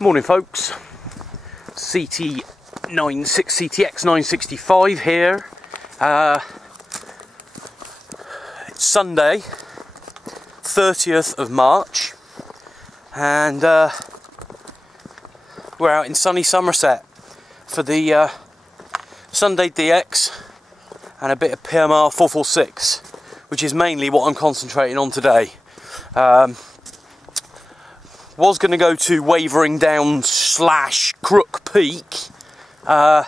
Morning folks, CTX 965 here. It's Sunday 30th of March and we're out in sunny Somerset for the Sunday DX and a bit of PMR 446, which is mainly what I'm concentrating on today. Was going to go to Wavering Down / Crook Peak, but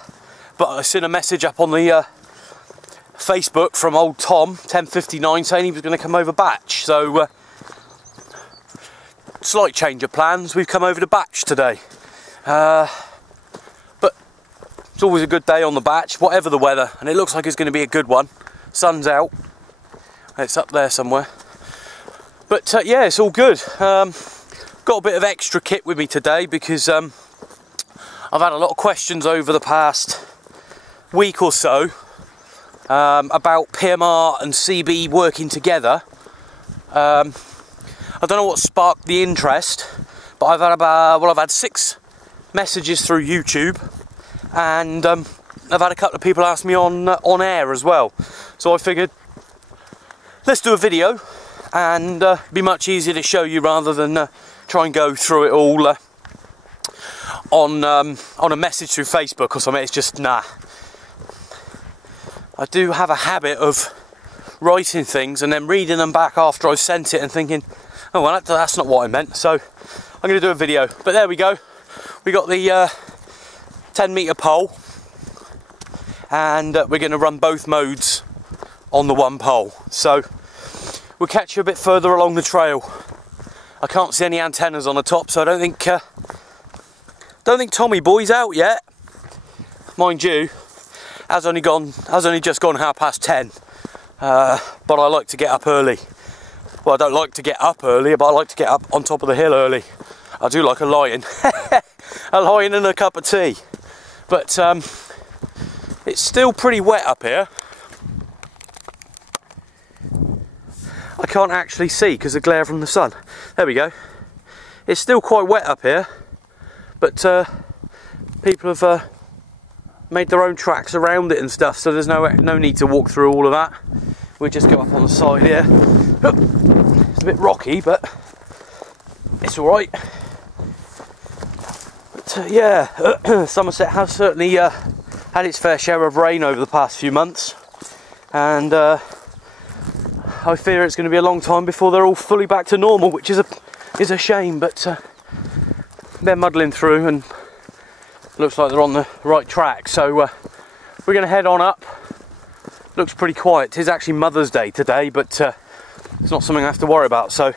I seen a message up on the Facebook from old Tom 1059 saying he was going to come over Batch, so slight change of plans, we've come over to Batch today. But it's always a good day on the Batch, whatever the weather, and it looks like it's going to be a good one. Sun's out, it's up there somewhere, but yeah, it's all good. Got a bit of extra kit with me today because I've had a lot of questions over the past week or so about PMR and CB working together. I don't know what sparked the interest, but I've had 6 messages through YouTube, and I've had a couple of people ask me on air as well. So I figured, let's do a video, and be much easier to show you rather than try and go through it all on a message through Facebook or something. It's just nah. I do have a habit of writing things and then reading them back after I've sent it and thinking, oh well, that's not what I meant. So I'm going to do a video. But there we go. We got the 10 metre pole, and we're going to run both modes on the one pole. So we'll catch you a bit further along the trail. I can't see any antennas on the top, so I don't think Tommy Boy's out yet. Mind you, has only just gone 10:30. But I like to get up early. Well, I don't like to get up early, but I like to get up on top of the hill early. I do like a lion, a lion and a cup of tea. But it's still pretty wet up here. I can't actually see because of the glare from the sun. There we go. It's still quite wet up here, but people have made their own tracks around it and stuff, so there's no need to walk through all of that. We'll just go up on the side here. It's a bit rocky, but it's all right. But yeah, Somerset has certainly had its fair share of rain over the past few months, and I fear it's going to be a long time before they're all fully back to normal, which is a shame, but they're muddling through and looks like they're on the right track. So we're going to head on up. Looks pretty quiet. It is actually Mother's Day today, but it's not something I have to worry about. So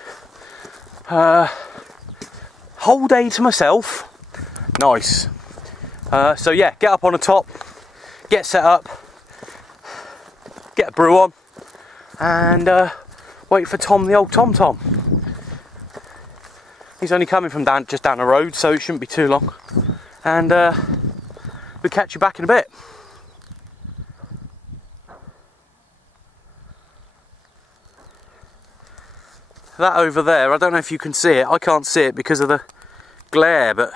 whole day to myself. Nice. So yeah, get up on the top, get set up, get a brew on, and wait for Tom, the old Tom. He's only coming from just down the road, so it shouldn't be too long. And we'll catch you back in a bit. That over there, I don't know if you can see it. I can't see it because of the glare, but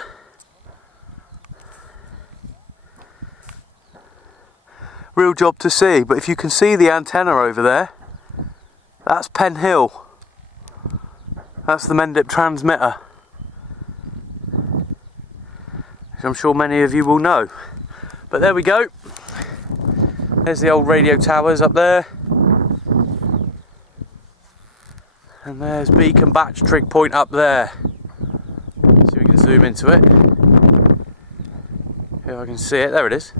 real job to see. But if you can see the antenna over there, that's Pen Hill. That's the Mendip transmitter, which I'm sure many of you will know. But there we go. There's the old radio towers up there. And there's Beacon Batch Trig Point up there. See if we can zoom into it. If I can see it, there it is.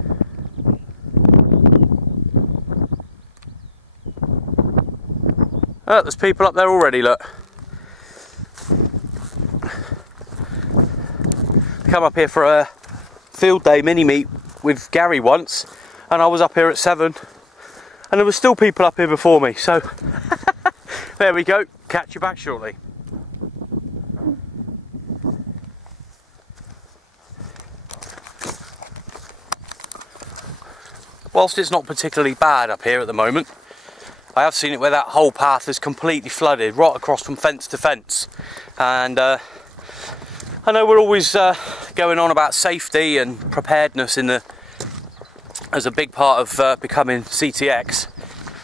Oh, there's people up there already, look. Come up here for a field day mini meet with Gary once, and I was up here at 7, and there were still people up here before me, so there we go. Catch you back shortly. Whilst it's not particularly bad up here at the moment, I have seen it where that whole path is completely flooded right across from fence to fence, and I know we're always going on about safety and preparedness as a big part of becoming CTX,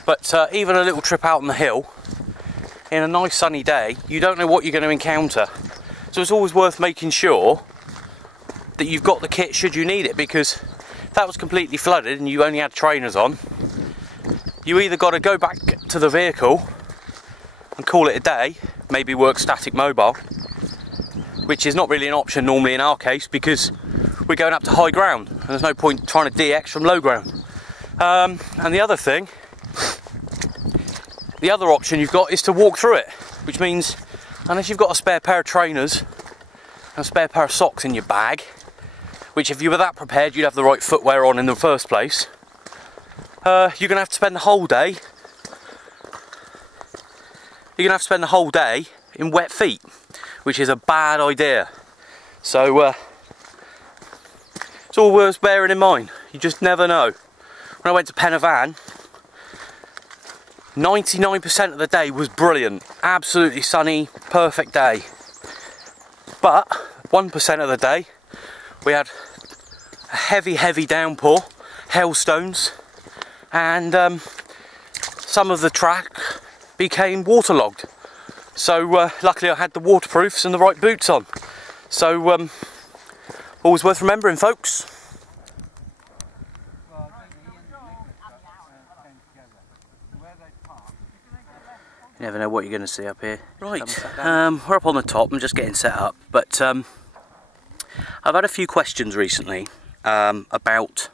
but even a little trip out on the hill in a nice sunny day, you don't know what you're going to encounter. So it's always worth making sure that you've got the kit should you need it, because if that was completely flooded and you only had trainers on, you either got to go back to the vehicle and call it a day, maybe work static mobile, which is not really an option normally in our case because we're going up to high ground and there's no point trying to DX from low ground. And the other thing, the other option you've got is to walk through it, which means unless you've got a spare pair of trainers and a spare pair of socks in your bag, which if you were that prepared you'd have the right footwear on in the first place, you're going to have to spend the whole day in wet feet, which is a bad idea. So it's all worth bearing in mind. You just never know. When I went to Penavan, 99% of the day was brilliant, absolutely sunny, perfect day. But 1% of the day we had a heavy downpour, hailstones, and some of the track became waterlogged. So luckily I had the waterproofs and the right boots on. So always worth remembering, folks. You never know what you're going to see up here. Right, we're up on the top. I'm just getting set up, but I've had a few questions recently about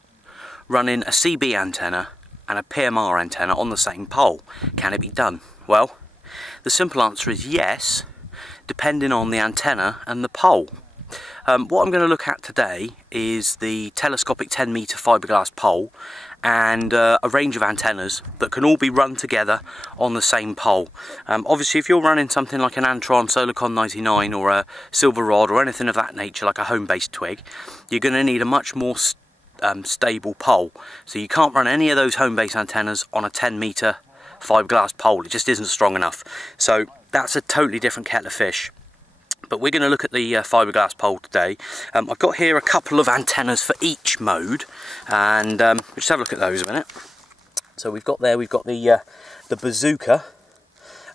running a CB antenna and a PMR antenna on the same pole. Can it be done? Well, the simple answer is yes, depending on the antenna and the pole. What I'm going to look at today is the telescopic 10 metre fiberglass pole and a range of antennas that can all be run together on the same pole. Obviously if you're running something like an Antron Solarcon 99 or a Silver Rod or anything of that nature, like a home-based twig, you're going to need a much more stable pole. So you can't run any of those home-based antennas on a 10 metre fiberglass pole. It just isn't strong enough. So that's a totally different kettle of fish. But we're going to look at the fiberglass pole today. I've got here a couple of antennas for each mode, and we'll just have a look at those a minute. So we've got the Bazooka,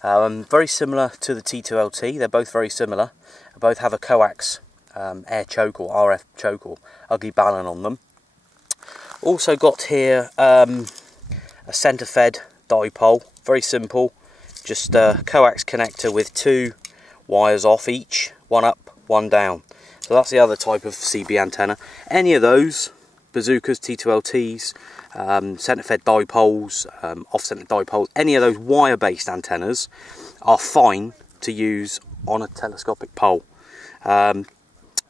very similar to the T2LT. They're both very similar. They both have a coax air choke or RF choke or ugly balun on them. Also got here a centre fed dipole, very simple, just a coax connector with two wires off each, one up, one down. So that's the other type of CB antenna. Any of those, Bazookas, T2LTs, centre-fed dipoles, off-centre dipoles, any of those wire-based antennas are fine to use on a telescopic pole. The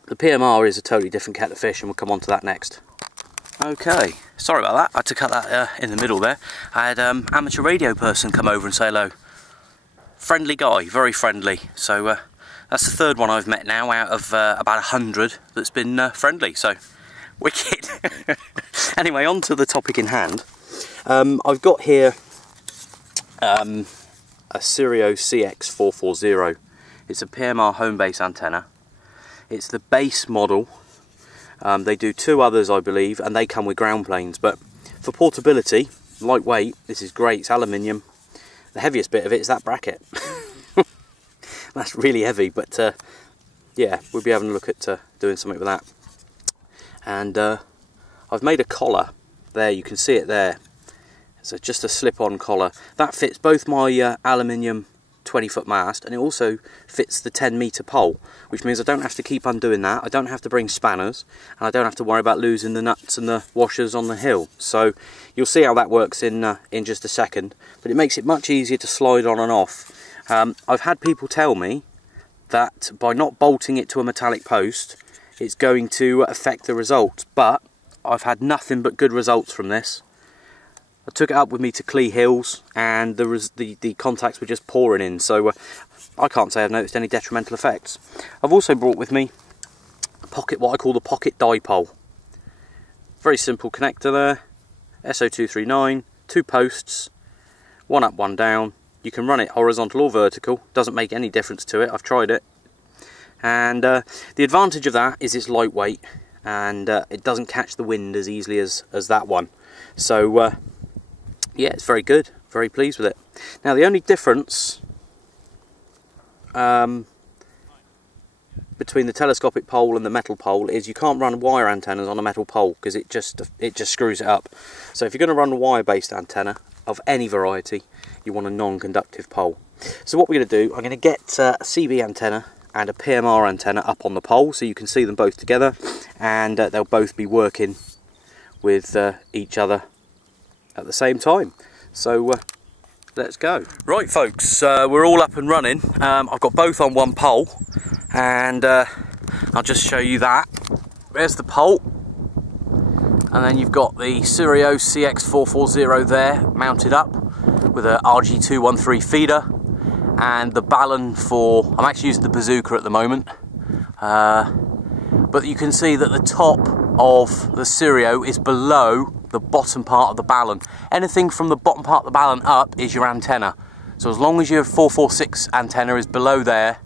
PMR is a totally different kettle of fish, and we'll come on to that next. Okay, sorry about that, I had to cut that in the middle there. I had amateur radio person come over and say hello. Friendly guy, very friendly. So that's the third one I've met now out of about 100 that's been friendly, so wicked. Anyway, on to the topic in hand. I've got here a Sirio CX440. It's a PMR home base antenna. It's the base model. They do two others, I believe, and they come with ground planes, but for portability, lightweight, this is great. It's aluminium. The heaviest bit of it is that bracket. That's really heavy, but yeah, we'll be having a look at doing something with that. And I've made a collar there, you can see it there. So just a slip-on collar. That fits both my aluminium 20-foot mast, and it also fits the 10-metre pole, which means I don't have to keep undoing that, I don't have to bring spanners, and I don't have to worry about losing the nuts and the washers on the hill. So you'll see how that works in just a second, but it makes it much easier to slide on and off. I've had people tell me that by not bolting it to a metallic post, it's going to affect the results, but I've had nothing but good results from this. I took it up with me to Clee Hills, and the contacts were just pouring in, so I can't say I've noticed any detrimental effects. I've also brought with me what I call the pocket dipole. Very simple connector there, SO239, two posts, one up, one down. You can run it horizontal or vertical, doesn't make any difference to it, I've tried it. And the advantage of that is it's lightweight, and it doesn't catch the wind as easily as that one. So yeah, it's very good, very pleased with it. Now the only difference between the telescopic pole and the metal pole is you can't run wire antennas on a metal pole because it just screws it up. So if you're going to run a wire-based antenna of any variety, you want a non-conductive pole. So what we're going to do, I'm going to get a CB antenna and a PMR antenna up on the pole so you can see them both together, and they'll both be working with each other at the same time. So let's go. Right folks, we're all up and running. I've got both on one pole, and I'll just show you that. There's the pole, and then you've got the Sirio CX440 there mounted up with a RG213 feeder, and the balun for, I'm actually using the bazooka at the moment, but you can see that the top of the Sirio is below the bottom part of the balun. Anything from the bottom part of the balun up is your antenna. So as long as your 446 antenna is below there,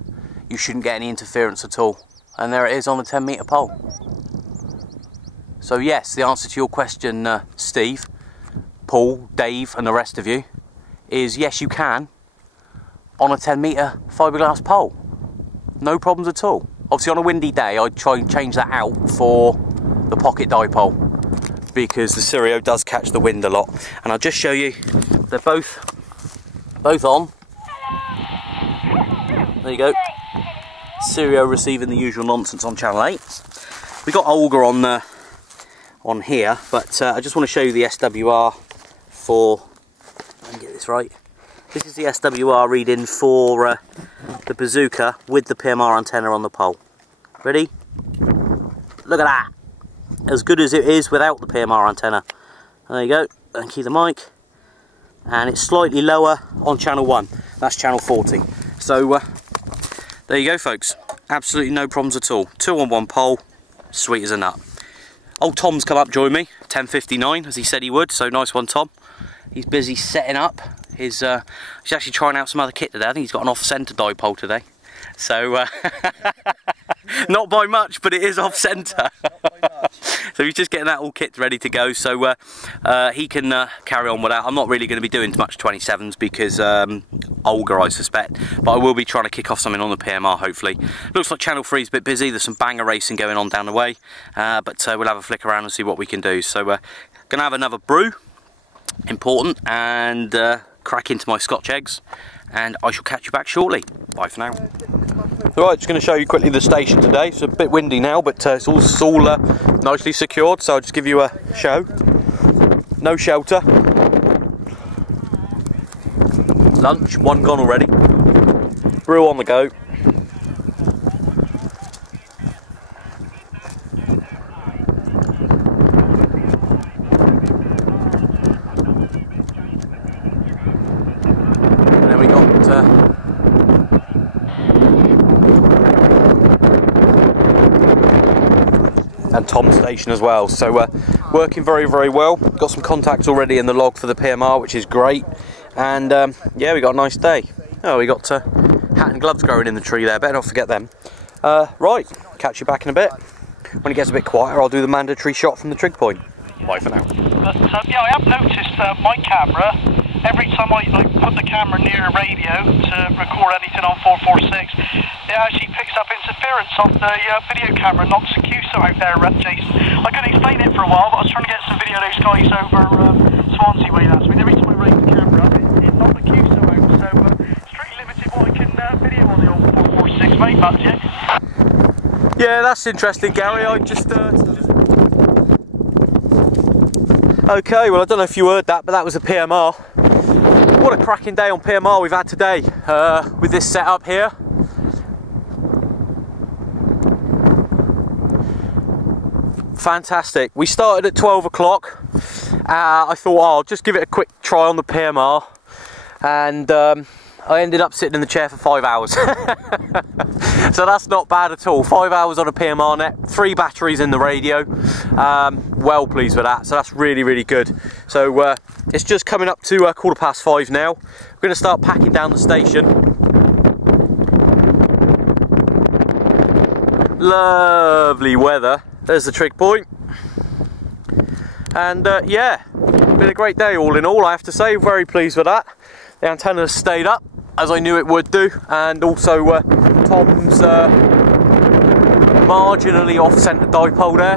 you shouldn't get any interference at all. And there it is on the 10-metre pole. So yes, the answer to your question, Steve, Paul, Dave and the rest of you, is yes, you can on a 10-metre fiberglass pole. No problems at all. Obviously on a windy day I'd try and change that out for the pocket dipole, because the Sirio does catch the wind a lot. And I'll just show you, they're both on. There you go. Sirio receiving the usual nonsense on channel 8. We got Olga on here, but I just want to show you the SWR for, let me get this right. This is the SWR reading for the bazooka with the PMR antenna on the pole. Ready? Look at that! As good as it is without the PMR antenna. There you go. And keep the mic. And it's slightly lower on channel 1. That's channel 40. So there you go folks. Absolutely no problems at all. 2 on 1 pole. Sweet as a nut. Old Tom's come up, join me. 10:59 as he said he would. So nice one, Tom. He's busy setting up his, he's actually trying out some other kit today. I think he's got an off-centre dipole today. So, not by much, but it is off-centre. So he's just getting that all kit ready to go, so he can carry on with that. I'm not really going to be doing much 27s because Olga, I suspect, but I will be trying to kick off something on the PMR, hopefully. Looks like Channel 3 is a bit busy. There's some banger racing going on down the way, but we'll have a flick around and see what we can do. So, going to have another brew, important, and crack into my Scotch eggs, and I shall catch you back shortly. Bye for now. Alright, just going to show you quickly the station today. It's a bit windy now, but it's all nicely secured, so I'll just give you a show. No shelter. Lunch, one gone already. Brew on the go. And then we got and Tom's station as well, so working very, very well. Got some contacts already in the log for the PMR, which is great, and yeah, we got a nice day. Oh, we got hat and gloves growing in the tree there, better not forget them. Right, catch you back in a bit. When it gets a bit quieter, I'll do the mandatory shot from the trig point. Bye for now. But yeah, I have noticed my camera, every time I put the camera near a radio to record anything on 446, it actually picks up interference on the video camera, knocks the QSO out there, Jason. I couldn't explain it for a while, but I was trying to get some video of those guys over Swansea way last week. Every time I raised the camera up, it knocked the QSO out, so it's pretty limited what I can video on the old 446, mate, but yeah. Yeah, that's interesting, Gary. I just okay, well, I don't know if you heard that, but that was a PMR. What a cracking day on PMR we've had today with this setup here. Fantastic. We started at 12 o'clock. I thought, oh, I'll just give it a quick try on the PMR, and I ended up sitting in the chair for 5 hours. So that's not bad at all. 5 hours on a PMR net, 3 batteries in the radio. Well pleased with that, so that's really, really good. So it's just coming up to 5:15 now. We're going to start packing down the station. Lovely weather. There's the trig point. And yeah, been a great day all in all, I have to say. Very pleased with that. The antenna stayed up as I knew it would do, and also Tom's marginally off-centre dipole there,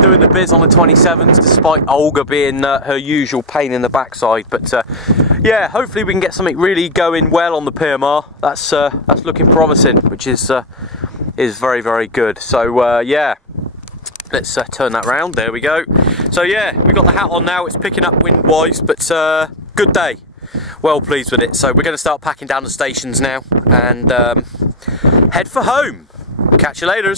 doing the biz on the 27s despite Olga being her usual pain in the backside. But yeah, hopefully we can get something really going well on the PMR. That's looking promising, which is very, very good. So yeah, let's turn that round. There we go. So yeah, we've got the hat on now. It's picking up wind-wise, but good day. Well pleased with it. So we're going to start packing down the stations now and head for home. Catch you later.